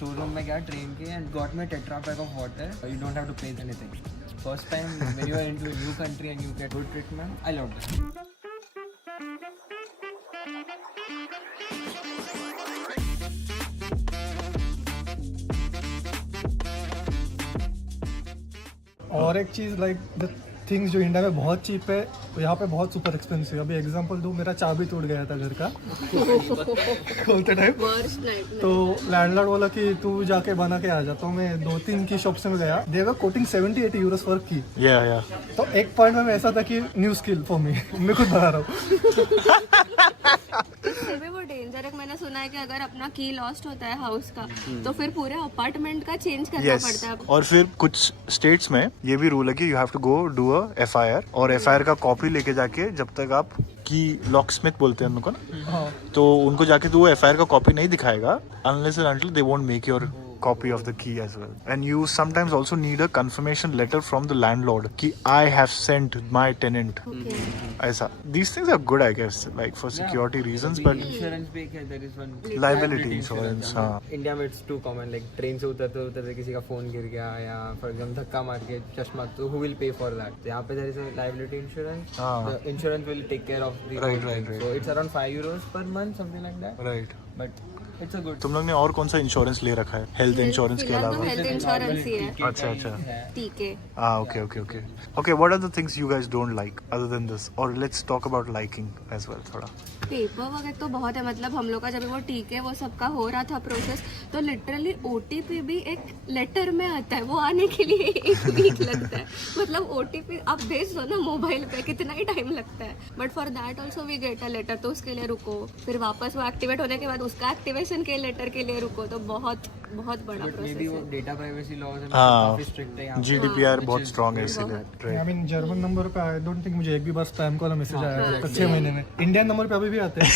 Store room में गया train के and got me tetra pack of water. You don't have to pay anything. First time when you are into a new country and you get good treatment. I love this. और एक चीज़ like the things जो India में बहुत cheap है तो यहाँ पे बहुत सुपर एक्सपेंसिव है. अभी एग्जांपल दूँ, मेरा चाबी टूट गया था घर का खोलते टाइम. तो लैंडलॉर्ड बोला कि तू जाके बना के आ जा. तो मैं 2-3 की शॉप्स में गया. दे वर कोटिंग 70-80 यूरोस फॉर की. तो एक पॉइंट में ऐसा था कि न्यू स्किल फॉर मी. मैं खुद बना रहा हूँ. वो डेंजर है. मैंने सुना है कि अगर अपना की लॉस्ट होता है हाउस का तो फिर पूरे अपार्टमेंट का चेंज करना पड़ता है. और फिर कुछ स्टेट्स में ये भी रूल है कि you have to go do a FIR, और एफआईआर का कॉपी लेके जाके जब तक आप की लॉक स्मिथ बोलते हैं उनको ना, तो उनको जाके तो वो एफआईआर का कॉपी नहीं दिखाएगा unless and until they won't make your copy of the key as well. And you sometimes also need a confirmation letter from the landlord कि I have sent my tenant. ऐसा. These things are good, I guess, like for security reasons, but insurance भी है. There is one liability insurance. हाँ. India में it's too common. Like train से उतरते किसी का फोन गिर गया या फॉर एग्जाम्पल धक्का मार के चश्मा, तो who will pay for that? यहाँ पे there is a liability insurance. The insurance will take care of the right. So it's around 5 euros per month, something like that. Right. But it's a good. तुम लोग ने और कौन सा insurance ले रखा है हेल्थ इंश्योरेंस के अलावा? हेल्थ इंश्योरेंस ही है. अच्छा. ठीक है. Okay, what are the things you guys don't like other than this? Or let's talk about liking as well थोड़ा. पेपर वगैरह तो बहुत है. मतलब हम लोग का जब वो ठीक है वो सबका हो रहा था प्रोसेस, तो लिटरली ओटीपी भी एक लेटर में आता है. वो आने के लिए 1 वीक लगता है. मतलब ओटीपी आप भेज दो ना मोबाइल पे, कितना ही टाइम लगता है. But for that also we get a letter. तो उसके लिए रुको, फिर वापस वो एक्टिवेट होने के बाद उसका एक्टिवेशन के लेटर के लिए रुको. तो बहुत बड़ा प्रोसेस है. डेटा प्राइवेसी लॉज काफी स्ट्रिक्ट है यहाँ. GDPR बहुत स्ट्रांग है इसीलिए. आई मीन जर्मन नंबर पे आई डोंट थिंक मुझे एक भी बार स्पैम कॉल मैसेज आया है 6 महीने में. इंडियन नंबर पे अभी भी आते हैं.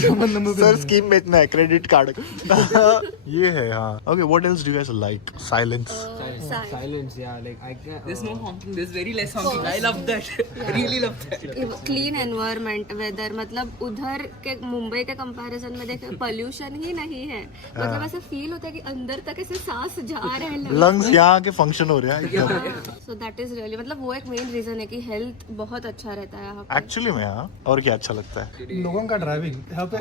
जर्मन नंबर पे सर स्कीम बेचना है क्रेडिट कार्ड. ये है. हाँ. Okay, what else do you guys like? Silence. Silence, yeah. Like I can. There's no honking. There's very less honking. I love that. Really love that. Clean environment, weather. मतलब उधर के मुंबई के comparison में देखें pollution ही नहीं है. मतलब ऐसा फील होता है कि अंदर तक ऐसे सांस जा रहे हैं. लंग्स यहाँ के फंक्शन हो रहे हैं एकदम. सो दैट इज रियली, मतलब वो एक मेन रीजन है कि हेल्थ बहुत अच्छा रहता है यहाँ पे. एक्चुअली में. हाँ. और क्या अच्छा लगता है? लोगों का ड्राइविंग यहाँ पे.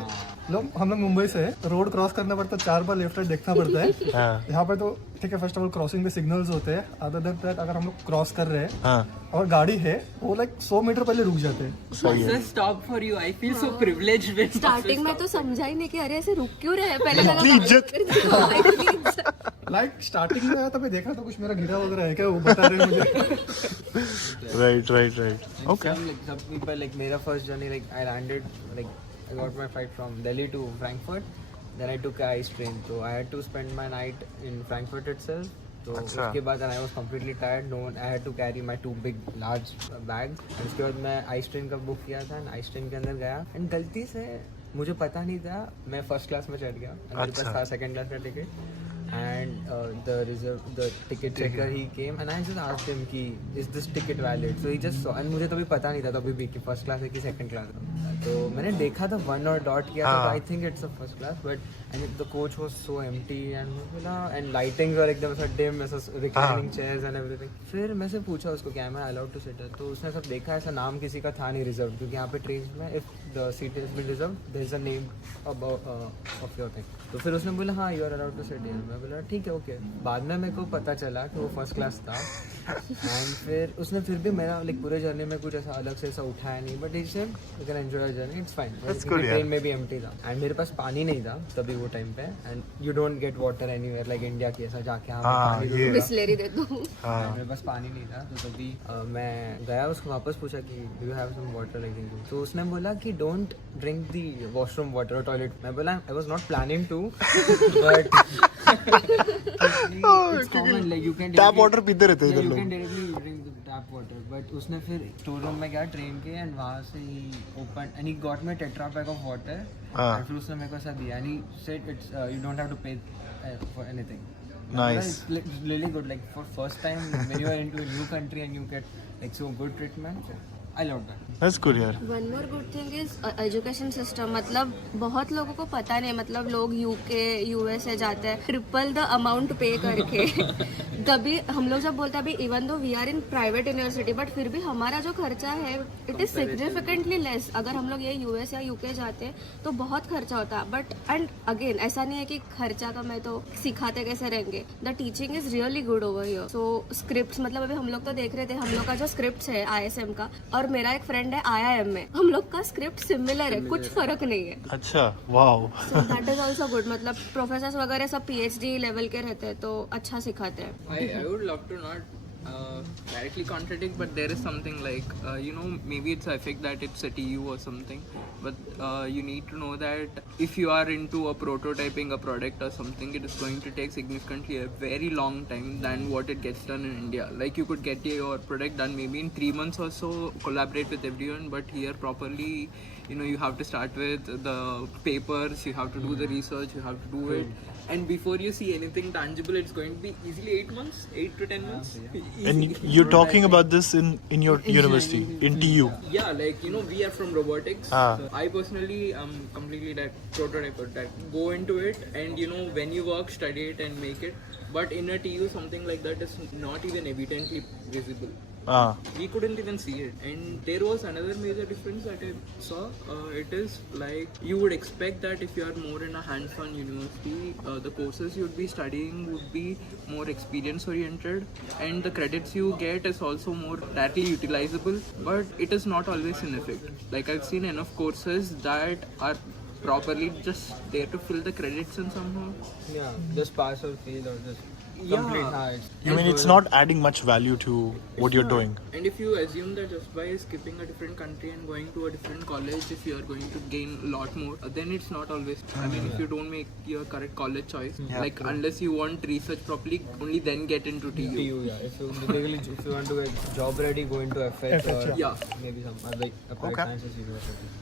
हम लोग मुंबई से रोड क्रॉस करना पड़ता है, 4 बार लेफ्ट राइट देखना पड़ता है. यहाँ पे तो ठीक है, फर्स्ट ऑफ ऑल क्रॉसिंग पे सिग्नल्स होते हैं. अदर देन दैट अगर हम लोग क्रॉस कर रहे हैं और गाड़ी है, वो लाइक 100 मीटर पहले रुक जाते हैं. सही है. Stop for you. I feel so privileged when starting में तो समझा ही नहीं कि अरे ऐसे रुक क्यों रहे हैं. पहले लगा लाइक स्टार्टिंग में आया तभी देखा तो कुछ मेरा गिरा वगैरह है क्या, वो बता रहे हैं मुझे. Right. Okay. Some people like मेरा first journey, like I landed, like I got my flight from Delhi to Frankfurt. Then I took a ice train. So I had to spend my night in Frankfurt itself. तो उसके बाद I was completely tired. No, I had to carry my 2 big large bags. उसके बाद मैं ice train का book किया था. ice train के अंदर गया and गलती से मुझे पता नहीं था, मैं फर्स्ट क्लास में चढ़ गया. मेरे पास था सेकंड क्लास का ticket. And the ticket checker he came and I just asked him कि is this ticket valid? So he just saw, and मुझे तभी पता नहीं था तभी भी कि फर्स्ट क्लास है कि सेकंड क्लास है. तो मैंने देखा था 1 और डॉट किया था, I think it's a first class. But and the coach was so empty and lightings were एकदम ऐसा डिम, ऐसा रिक्लाइनिंग चेयर्स एंड एवरीथिंग. फिर मैं से पूछा उसको क्या मैं अलाउड टू सिट. तो उसने सब देखा, ऐसा नाम किसी का था नहीं रिजर्व, क्योंकि यहाँ पे ट्रेन में if the seat is been reserve there is a name of your thing. तो फिर उसने बोला हाँ you are allowed to sit here. मैं बोला ठीक है ओके. बाद में मेरे को पता चला कि वो फर्स्ट क्लास था. एंड फिर उसने फिर भी मेरा लाइक पूरे जर्नी में कुछ ऐसा अलग से ऐसा उठाया नहीं. But he said you can enjoy journey, it's fine. Train में भी एम्प्टी था एंड मेरे पास पानी नहीं था तभी वो टाइम पे. And you don't get water anywhere like India की, ऐसा जाके पानी बिस्लेरी दे दो. मेरे पास पानी नहीं था. तो तभी मैं गया, उसको वापस पूछा कि do you have some water like. तो उसने बोला कि don't drink the washroom water और टॉयलेट. मैं बोला I was not planning to, but it's common, like you can tap water पीते रहते हैं इधर you लोग. can directly drink the tap water. But उसने फिर स्टोर रूम में गया ट्रेन के एंड वहाँ से ही open and he got me tetra pack of water. And फिर उसने मेरे को ऐसा दिया and he said it's you don't have to pay for anything. Nice. It's really good, like for first time when you are into a new country and you get like so good treatment. I love that. That's good यार. One more good thing is education system. मतलब बहुत लोगों को पता नहीं, मतलब लोग UK USA जाते हैं ट्रिपल द अमाउंट पे करके. कभी हम लोग जब बोलते हैं अभी even though we are in private university, but फिर भी हमारा जो खर्चा है इट इज सिग्निफिकेंटली लेस. अगर हम लोग ये यूएस या यूके जाते हैं तो बहुत खर्चा होता है. बट एंड अगेन ऐसा नहीं है कि खर्चा कम है तो सिखाते कैसे रहेंगे. The teaching is really good over here. So script मतलब अभी हम लोग तो देख रहे थे, हम लोग का जो स्क्रिप्ट है ISM का, और मेरा एक फ्रेंड है IIM में, हम लोग का स्क्रिप्ट सिमिलर है, कुछ फर्क नहीं है. अच्छा, wow. So that is also good. मतलब प्रोफेसर वगैरह सब PhD लेवल के रहते हैं तो अच्छा सिखाते हैं. I would love to not directly contradict, but there is something like maybe it's a effect that it's a TU or something, but you need to know that if you are into a prototyping a product or something, it is going to take significantly a very long time than what it gets done in India. Like you could get your product done maybe in 3 months or so, collaborate with everyone, but here properly you have to start with the papers, you have to do the research, you have to do it, and before you see anything tangible, it's going to be easily 8 months, 8 to 10 months. And you're talking about this in your university, in TU. Yeah, like we are from robotics. Ah. So I personally am completely that prototyper that go into it, and when you work, study it and make it. But in a TU, something like that is not even evidently visible. Ah. We couldn't even see it. And there was another major difference that I saw. It is like you would expect that if you are more in a hands-on university, the courses you would be studying would be more experience oriented, and the credits you get is also more directly utilizable, but it is not always in effect. Like I've seen enough courses that are properly just there to fill the credits and somehow. Yeah, just pass or fail or just Yeah. complete. It's You mean it's not adding much value to what you're doing? And if you assume that just by skipping a different country and going to a different college, if you are going to gain a lot more, then it's not always. I mean, if you don't make your correct college choice, like unless you want research properly, only then get into TU. TU, yeah. If you want to get job ready, go into FH or Yeah. maybe some like applied sciences university.